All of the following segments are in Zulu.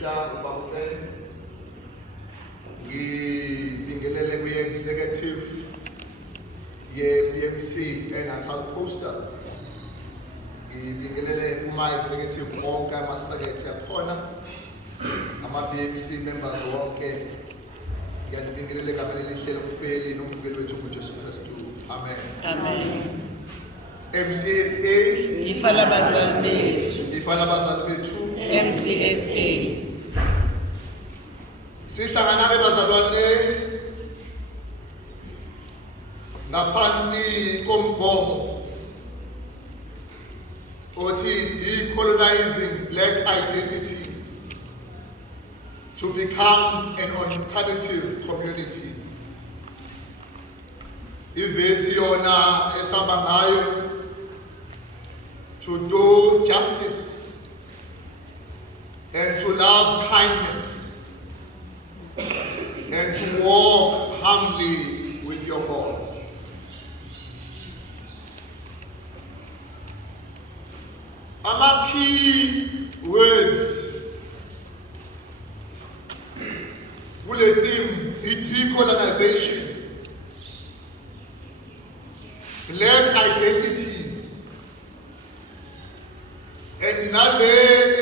Minister Ubabukene. Ngibingelele kwi-executive ye-BMC e-Natal Coastal. Ngibingelele kuma-executive wonke amasekethe akhona, ama-BMC members wonke. Ngiyabingelele kabalele ihlelo kufeli nomvukeli wethu uJesu Kristu. Amen. Amen. MCSA. Ifala bazali bethu. Ifala bazali bethu. MCSA. Sihlangana bezalwane ngaphansi komgomo othi decolonizing black identities to become an alternative community. Ivesi yona esaba ngayo to do justice and to love kindness and to walk humbly with your God. Ama key words kule theme decolonization, black identities, and nale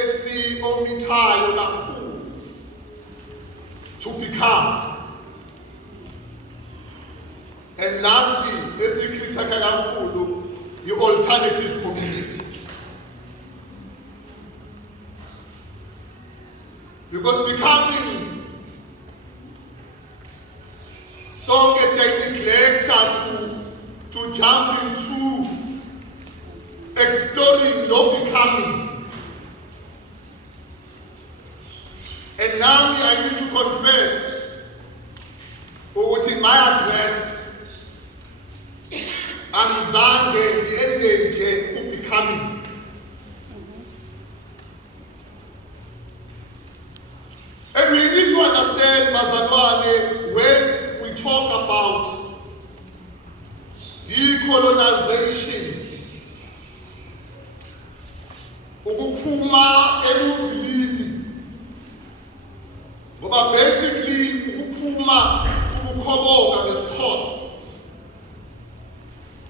esi omitayo kakhulu to become. And lastly, esikritaka kakhulu the alternative community. Because becoming sonke siyayineglect to jump into exploring your becoming. And now I need to confess what in my address angizange ngi-engage becoming. And we need to understand, bazalwane, when we talk about decolonization, ukuphuma ebugilini, ngoba basically ukuphuma ukukhoboka ngesikhosi,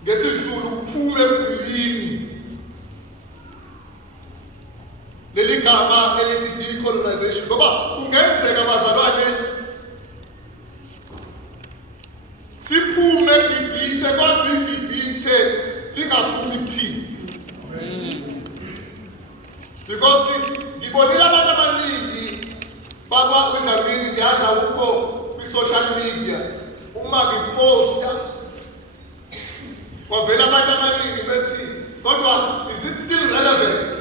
ngesizulu ukuphuma ebugilini. Leli gama elithi decolonization ngoba kungenzeka bazalwane siphume eGibhithe kodwa iGibhithe lingaphumi kuthina. Because ngibonile abantu abaningi baba endaweni ngiyaza ukho kwi-social media uma ngiposta kwavela abantu abaningi bethi kodwa is it still relevant?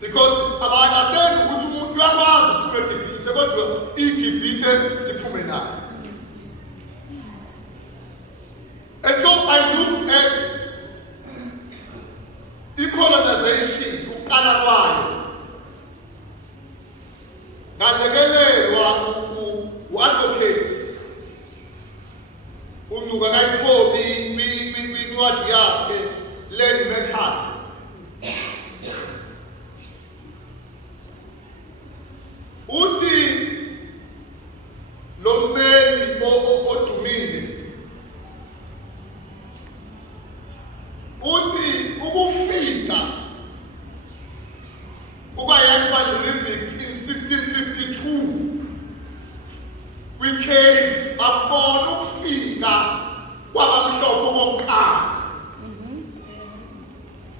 Because I understand ukuthi umuntu uyakwazi ukuphume eGibhithe kodwa iGibhithe liphume nayo. And so I looked at decolonization ukuqala kwayo. Ngalekelelwa u-advocate uNcuka kaYithobi kwincwadi yakhe Land Matters. Uthi lo mmeli odumile uthi ukufika kukaYan van Riebeeck in 1652 we came upon ukufika kwabamhlophe kokuqala.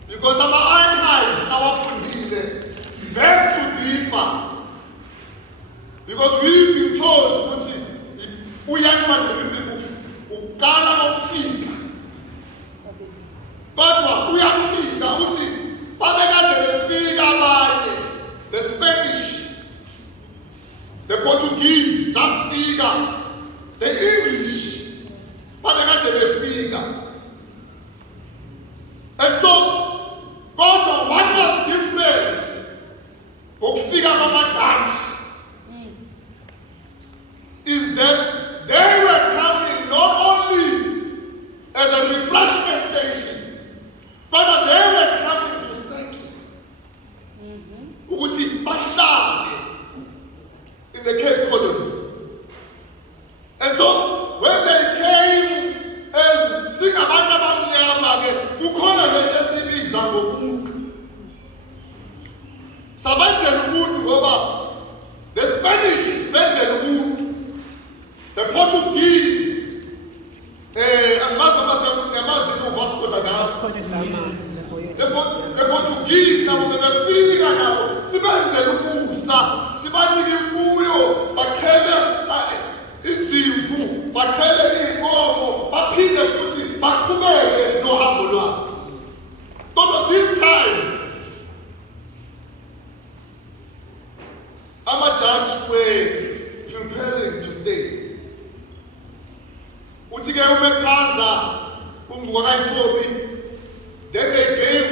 Because our archives awafundile begs to differ. Because we've been told ukuthi uYan van Riebeeck uqala ukufika kodwa uyaphika uthi babekade befika abanye, the Spanish, the Portuguese zasifika, the English babekade befika. And so God ukuthi bahlale in the Cape Colony. And so when they came as singabantu abamnyama ke kukhona lento esibiza ngobuntu. Sabenzela ubuntu ngoba the Spanish sibenzela ubuntu. The Portuguese the Portuguese nabo bebefika nabo sibenzela umusa sibanike imfuyo bakhele izimvu bakhele inkomo baphinde futhi baqhubeke nohambo lwabo. But this time Dutch were preparing to stay. Uthi ke uMekhaza umngwakayithobi, then they gave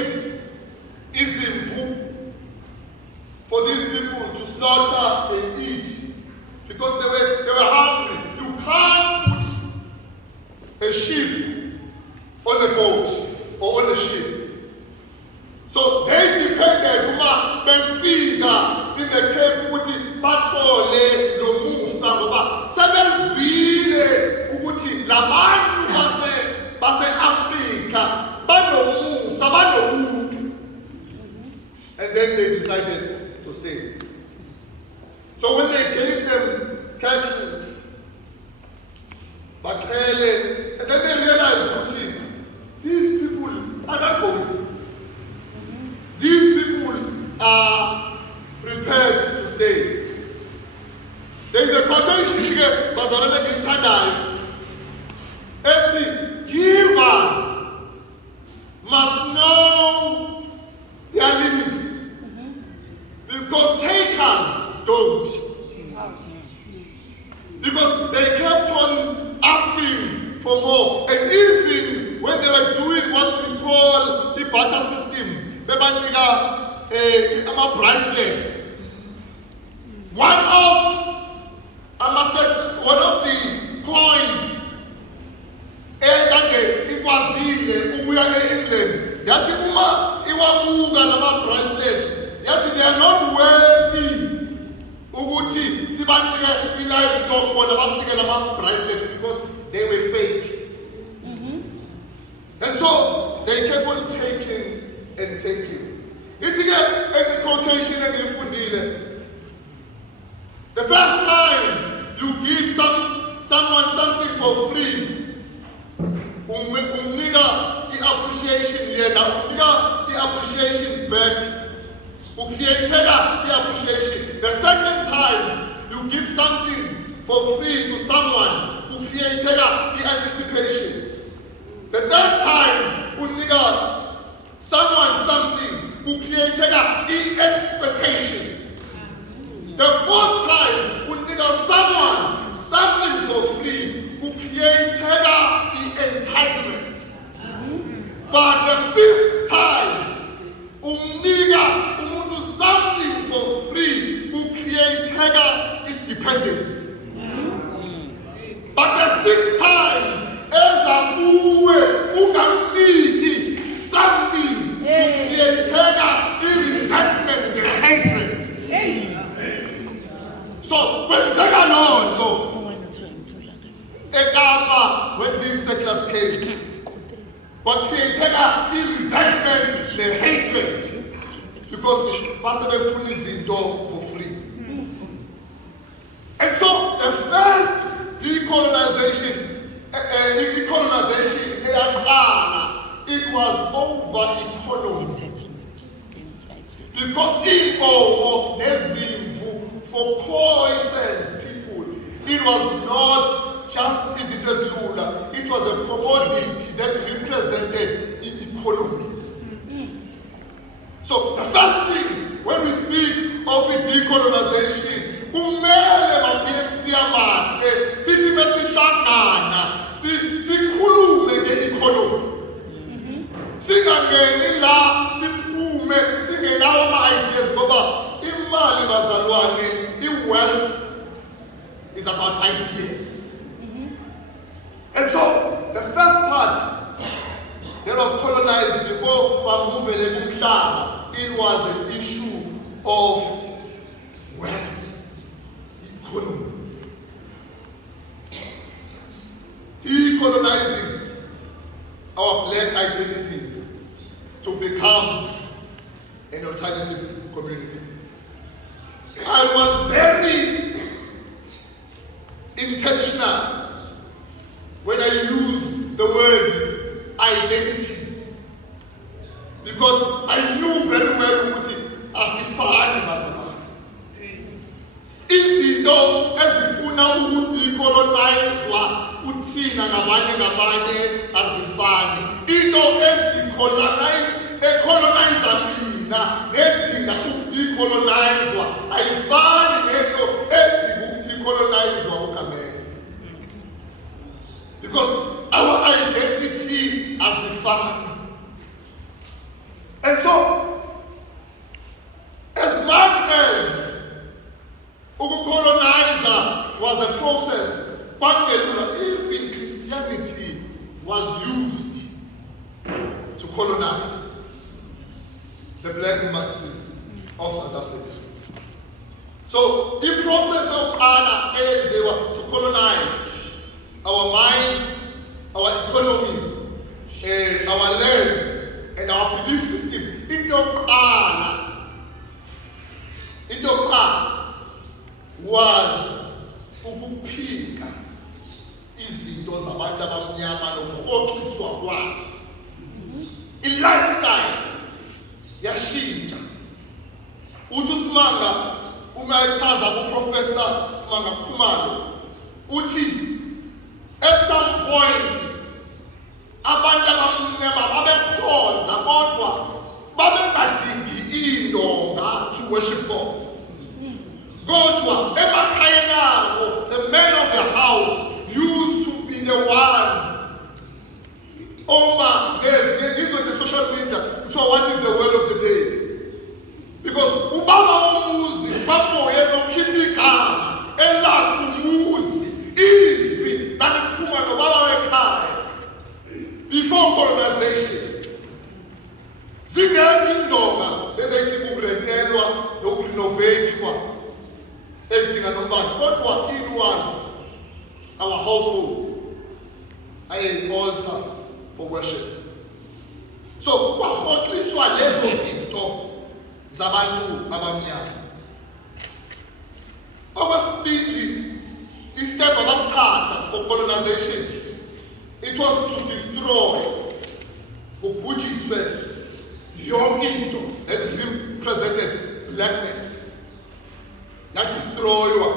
izimvu for these people to slaughter and eat because they were hungry. You can't put a sheep on a boat or on a ship. So they depended uma befika in the Cape ukuthi bathole lo Musa ngoba sebezwile ukuthi labantu base Africa banomusa banobuntu. And then they decided to stay. So when they gave them cattle, bakhele, and then they realized ukuthi these people are not going. These people are prepared to stay. There is a quotation here, bazalwane ngiyithandayo, ethi givers must know their limits because takers don't. Because they kept on asking for more, and even when they were doing what we call the barter system, bebanika ama bracelets. One of the coins ekade ikwazile ukuya eEngland yathi uma iwabuka lama bracelets yathi they are not worthy ukuthi sibanike i-livestock bona basinike lama bracelets because they were fake. And so they kept on taking and taking. It's a quotation engiyifundile. The first time you give someone something for free, umnika i-appreciation yena, umnika i-appreciation back, ukhiyethela i-appreciation. The second time you give something for free to someone, ukhiyethela i-anticipation. The third time unika someone something who created an expectation. The fourth time who needed someone something for free who created the entitlement. But the fifth time umnika umuntu something for free who created independence. But the sixth time eza kuwe ungamniki something created resentment, the hatred. So when when these settlers came, but created resentment, the hatred, because Pastor Funi izinto for free. And so the first decolonization, it was over economy. Because inkomo nezimvu for poisoned people, it was not just izinto ezilula, it was a commodity that represented economy. So the first thing when we speak of decolonization, kumele ma-PMC amahle sithi mesihlangana sikhulume nge-economy. Singangeni la siphume singenawo ama-ideas ngoba imali bazalwane, i-wealth is about ideas. And so the first part that was colonized before bamuvele kumhlaba, it was an issue alternative community. I was very intentional when I use the word identities, because I knew very well ukuthi asifani bazalwane. Izinto ezifuna ukudecolonizwa uthina ngabanye azifani. Into ecolonizer mina nedinga ukudecolonizwa ayifani nento edinga ukudecolonizwa ukamela. Because our identity azifani. And so, as much as colonizer was a process, even Christianity was used to colonize the black masses of South Africa. So, the process of Anna to colonize our mind, our economy, our land, and our belief system, into was ukuphika izinto zabantu abamnyama nokurhoxiswa kwazo. I-lifestyle yashintsha. Uthi uSimanga uma echaza kuProfessor Simanga Khumalo uthi at some point abantu abamnyama babekhonza kodwa babengadingi indonga to worship God. Kodwa emakhayeni abo, the man of the house used to be the one. This was the social media. So what is the word of the day? Because ubaba umuzi bamoye nokhipha igama elakho umuzi izwi laliphuma nobaba wekhaya. Before colonization, zingekho indonga ezayidinga ukurentelwa nokurenovatwa edinga nombani. Kodwa it was our household, an altar for worship. So kwahoxiswa lezo zinto zabantu abamnyama. Okwesibili, istep abasithatha for colonization, it was to destroy, kubhujiswe yonke into that represented blackness. Yadestroywa,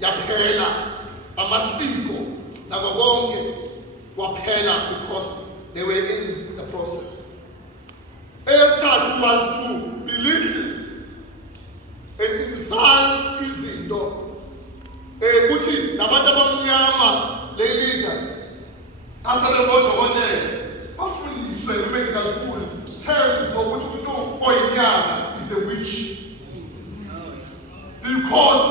yaphela amasiko nabo bonke kwaphela because they were in the process. Eyesithathu was to belittle and insult izinto. Kuthi nabantu abamnyama leader asale ngodokotela bafundiswe e-medical school terms zokuthi umuntu oyinyanga is a witch, because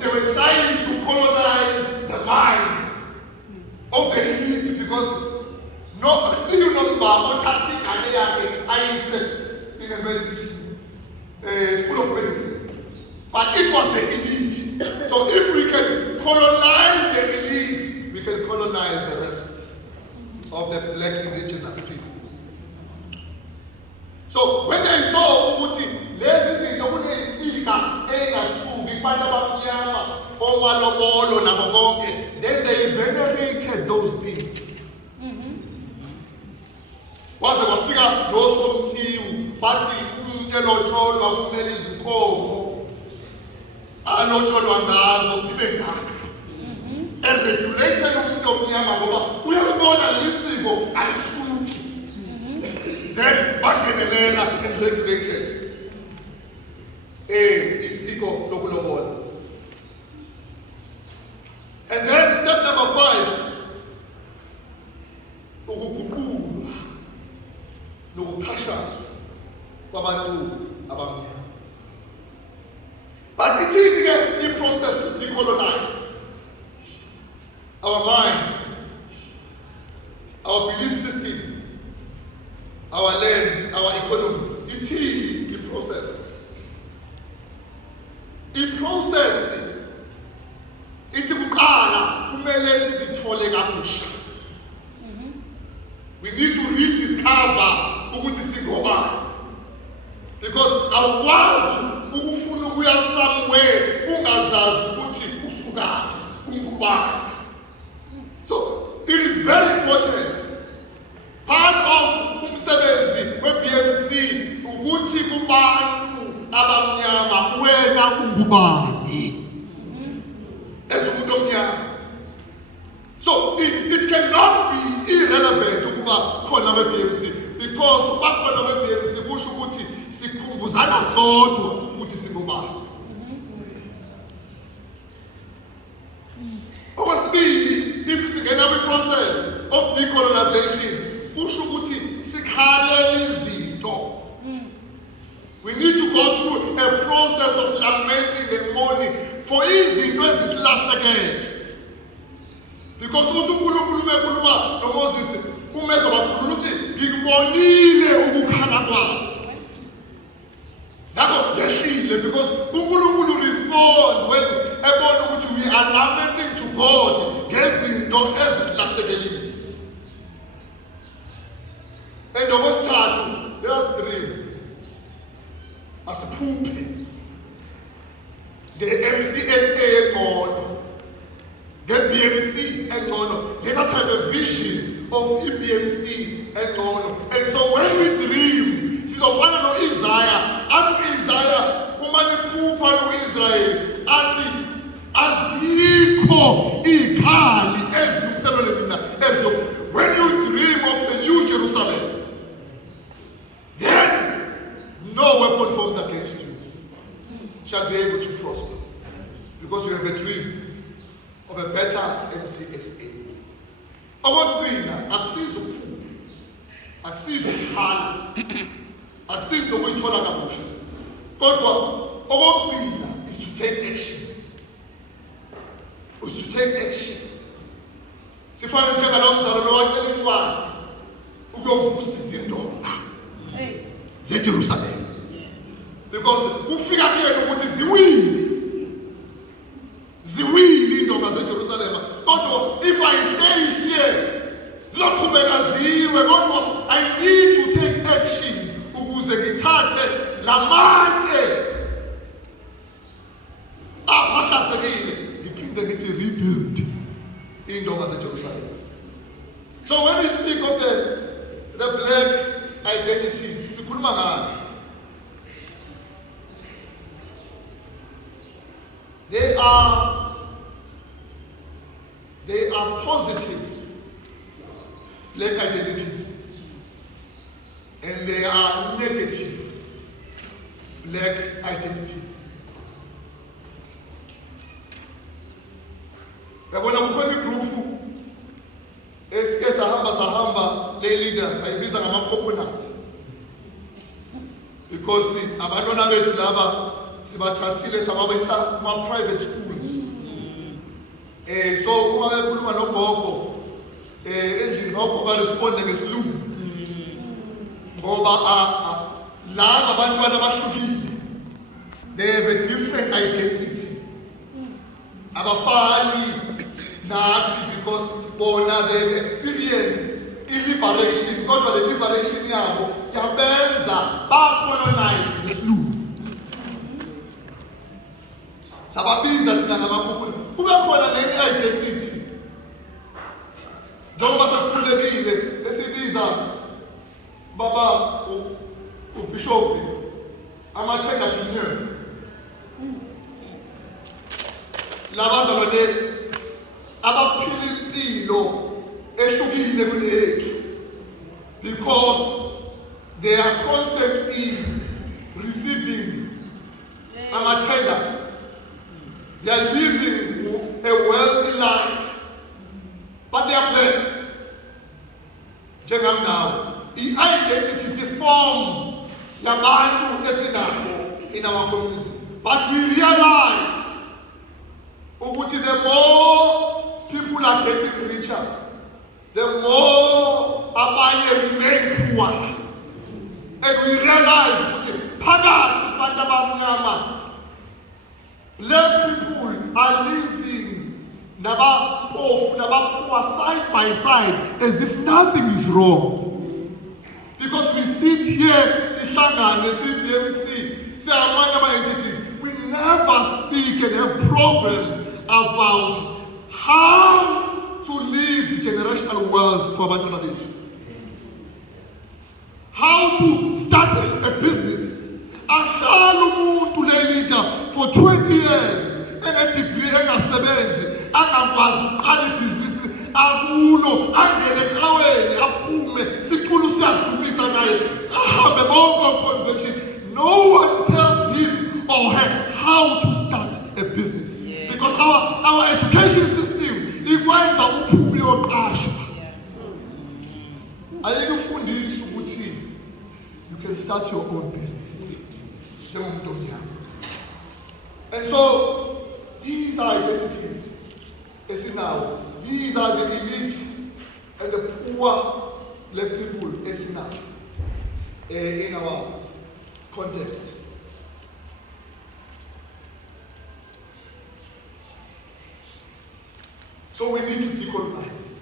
they were trying to colonize the minds of the elite, because no still number othatha ingane yakhe ayise in a medicine school of medicine, but it was the elite. So if we can colonize the elite, we can colonize the rest of the black indigenous people. So when they saw ukuthi lezi zinto kuneyinsika engasuki kubantu abamnyama omalobolo nabo bonke, then they venerated those things. Waze kwafika nosomthiwu bathi umuntu elotsholwa kumele izinkomo alotsholwa ngazo sibe ngaka. Eregulated umuntu omnyama ngoba uyabona lisiko alisuki. Then bangenelela and regulated isiko lokulobola. And then step number 5, ukuguqulwa nokuqhashazwa kwabantu abamnyama. But it is the process to decolonize our minds, our belief system, our land, our economy. It is the process. The process ithi kuqala kumele sizithole kabusha. We need to rediscover ukuthi singobani. awukwazi ukufuna ukuya somewhere ungazazi ukuthi usukaphi ungubani. So it is very important. Part of umsebenzi we-BMC ukuthi kubantu abamnyama wena ungubani as umuntu omnyama. So it cannot be irrelevant ukuba khona we-BMC, because uba khona we-BMC kusho ukuthi sikhumbuzana sodwa ukuthi singubani. Okwesibili, if singena kwi-process of decolonization, kusho ukuthi sikhalela izinto. We need to go through a process of lamenting and mourning for izinto ezisilahlekele. Because uthi uNkulunkulu mekhuluma noMoses umezwa kakhulu uthi ngikubonile ukukhala kwakho. Ngakho ngehlile, because uNkulunkulu respond when ebona ukuthi we are lamenting to God ngezinto ezisilahlekile. And okwesithathu, let us dream. Asiphuphe nge-MCSA engcono, nge-BMC engcono. Let us have a vision of i-BMC engcono. And so when we dream, sizofana no-Isaiah. Athi u-Isaiah uma niphupha no-Israyeli athi azikho ikhali ezilungiselwe mina ezo. When you dream of the new Jerusalem, then no weapon formed against you shall be able to prosper, because you have a dream of a better MCSA. Okwokugcina akusizi ukuphupha, akusizi ukukhala, akusizi nokuyithola kabusha, kodwa okokugcina is to take action. Is to take action. Sifana njengalo mzalo lo wacela intwana ukuyovusa izindonga zeJerusalem, because kufika kuyena ukuthi ziwile indonga zeJerusalem. Kodwa if I stay here ziloqhubeka ziwe, kodwa I need to take action ukuze ngithathe lamatshe aphathasekile ngiphinde ngithi rebuild indonga zeJerusalem. So when we speak of the black identities, sikhuluma ngani? They are positive black identities, and they are negative black identities. Yabona kukhona igroup esike sahamba le leaders ayibiza ngama-coconut, because abantwana bethu laba sibathathile sababisa kuma-private schools. So uma bekhuluma nogogo endlini nogogo responde ngesilungu, ngoba laba abantwana abahlukile, they have a different identity. Abafani nathi, because bona they experience liberation, kodwa le liberation yabo yabenza ba-colonized ngesilungu. Sababiza thina ngamakhulu kube khona le-identity njengoba sasikhulekile esibiza baba ubishop ama-entrepreneurs labazalwane abaphila impilo ehlukile kunethu, because they are constantly receiving ama-tenders. They are living a wealthy life, but they are black. Njengam now, i-identity form yabantu esinabo in our community. But we realized ukuthi the more people are getting richer, the more abanye remain poor. And we realized ukuthi phakathi abantu abamnyama, black people are living poor side by side as if nothing is wrong. Because we sit here, sihlangane, BMC, amanye ama-entities, we never speak and have programs about how to leave generational wealth for abantwana bethu. How to start a business. Ahlala umuntu leader for 20 years ene-degree engasebenzi angakwazi ukuqala ibhizinisi akulo angene ecaweni aphume sicula siyadumisa naye ahambe bonke convention. No one tells him or her how to start a business. Because our education system ikwenza uphume yoqashwa. Ayikufundisa ukuthi you can start your own business. And so these are identities. As now, these are the elite and the poor black people as now in our context. So we need to decolonize.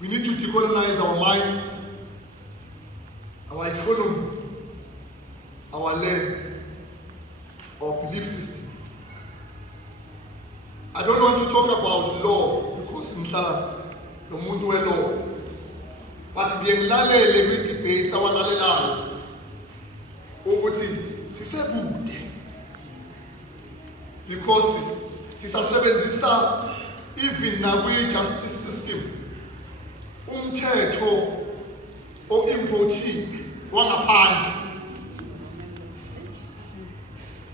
We need to decolonize our minds, our economy, our land, our belief system. I don't want to talk about law because ngihlala nomuntu we-law. But ngiyakulalele kwi-debates awalalelayo ukuthi sisebude because sisasebenzisa even nakwi-justice system umthetho o-importing wangaphandle.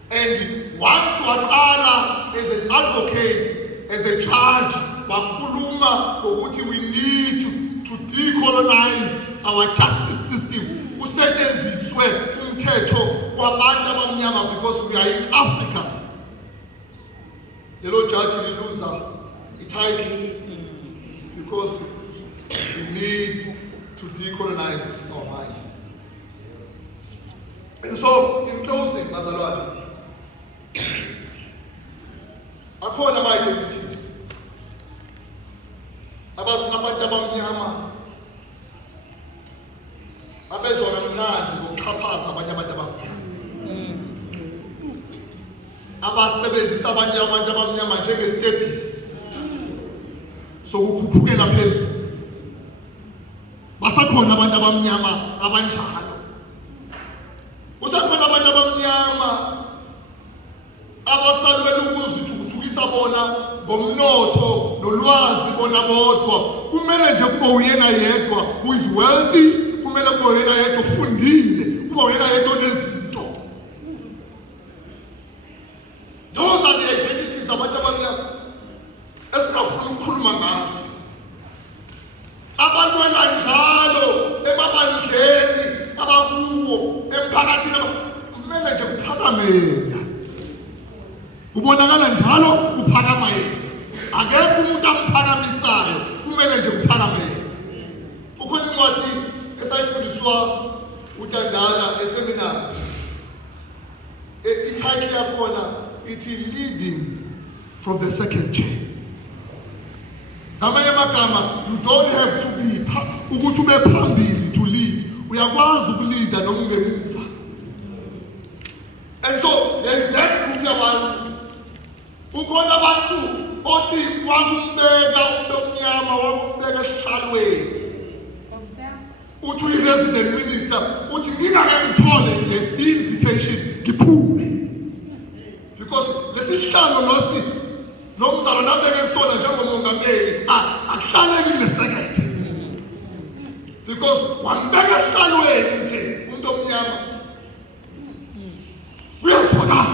And once waqala as an advocate, as a judge, wakhuluma ukuthi we need to decolonize our justice system. Kusetshenziswe umthetho wabantu abamnyama because we are in Africa. The Lord Judge will lose the title because we need to decolonize our minds. And so, in closing, bazalwane, akhona ama-identities. Abantu abamnyama abezwa kamnandi ngokuxhaphaza abanye abantu abamnyama. Abasebenzisa abanye abantu abamnyama njengestepisi sokukhuphukela phezulu. Basakhona abantu abamnyama abanjalo. Usakhona abantu abamnyama abasalwela ukuzithuthukisa bona ngomnotho nolwazi bona bodwa. Kumele nje kube uyena yedwa who is wealthy, kumele kube uyena yedwa ufundile, kube uyena yedwa onezinto. Those are the identities abantu abamnyama esingafuna ukukhuluma ngazo. Abantwana njalo emabandleni abakuwo emphakathini kumele nje kuphakamela. Ubonakala njalo uphakama yena. Akekho umuntu amphakamisayo, kumele nje kuphakamela. Ukhona incwadi esayifundiswa uTandala eseminari. I-title yakhona ithi leading from the second chair. Ngamanye amagama, you don't have to be ukuthi ube phambili to lead. Uyakwazi ukuleada noma ungemuva. And so there is that group yabantu. Ukhona abantu othi wakumbeka umuntu omnyama wakumbeka esihlalweni. Uthi uyi-resident minister uthi ngingake ngithole nje i-invitation ngiphume. Because lesihlalo losi nomzalo nabeke kusona njengomongameli akuhlaleki kunesekethe. Because wambeka esihlalweni nje umuntu omnyama. Kuyazwakala.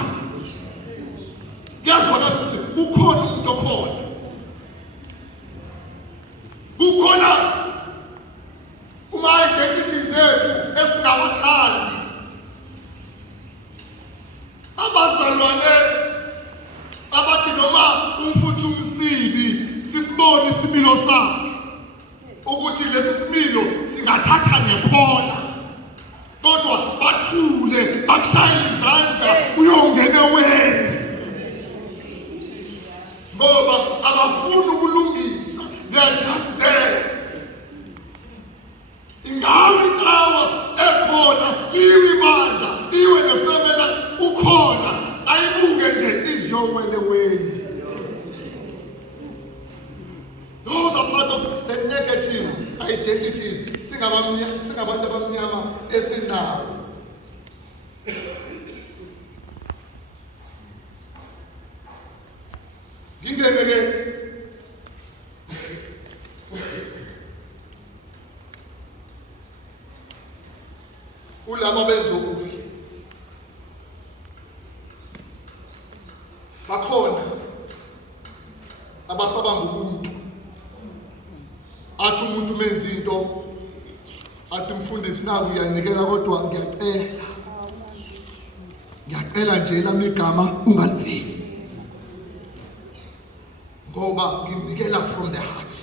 Kuyazwakala ukuthi ukhona umuntu okhona. Ukhona kuma-identity zethu esingawathandi. Abazalwane abathi noma umfuthu umsibi sisibone isimilo sakhe ukuthi lesi similo singathatha nekhona. Kodwa bathule bakushayela izandla uyongena wena. Ngoba abafuni ukulungisa. They are just there. Ingabe indawo ekhona iwe ibandla iwe ke ulama benzo kuhle bakhona abasabanga ubuntu athi umuntu menza into athi mfundisi naku uyanikela kodwa ngiyacela nje lami igama ungalivezi ngoba nginikela from the heart.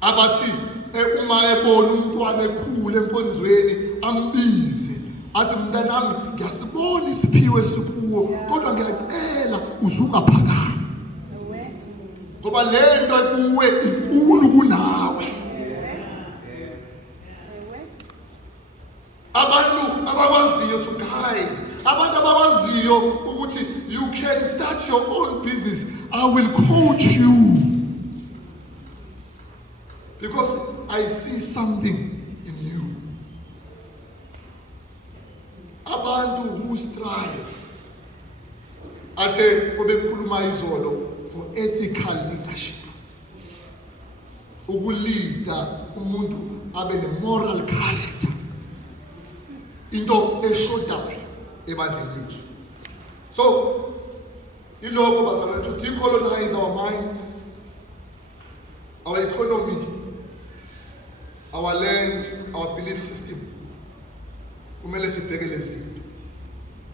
Abathi uma ebona umntwana ekhule enkonzweni ambize athi mntanami ngiyasibona isiphiwe sikuwo kodwa ngiyacela uzuka phakama ngoba lento kuwe inkulu kunawe. Abantu abakwaziyo to guide, abantu abakwaziyo ukuthi you can start your own business, I will coach you because I see something in you. Abantu who strive athe obekhuluma izolo for ethical leadership, ukulida umuntu abe ne-moral character, into eshodayo ebandleni lethu. So ilokho bazalwane, to decolonize our minds, our economy, our land, our belief system, kumele sibheke lezi zinto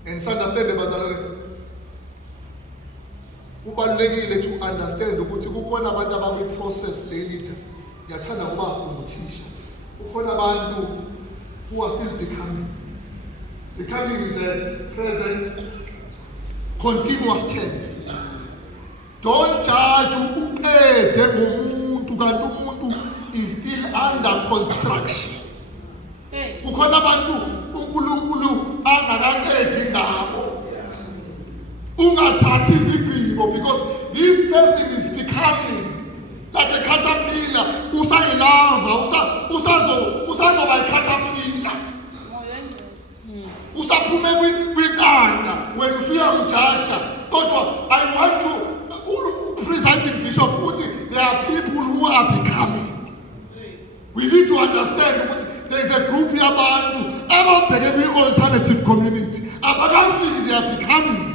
and understand bazalwane. Kubalulekile to understand ukuthi kukhona abantu abakwi-process le-leader. Ngiyathanda ukuba ngumthisha. Kukhona abantu who are still becoming. Becoming is a present continuous tense. Don't judge uqede ngomuntu kanti umuntu is still under construction. Kukhona abantu uNkulunkulu angakaqedi ngabo. Ungathathi izigqibo because this person is becoming like a caterpillar. Usayilava, usazoba i-caterpillar. Usaphume kwiqanda wena usuyamjaja. Kodwa I want to present in Bishop ukuthi there are people who are becoming. We need to understand ukuthi there is a group yabantu ababheke kwi-alternative community abakafiki, they are becoming.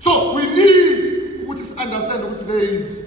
So we need to understand that there is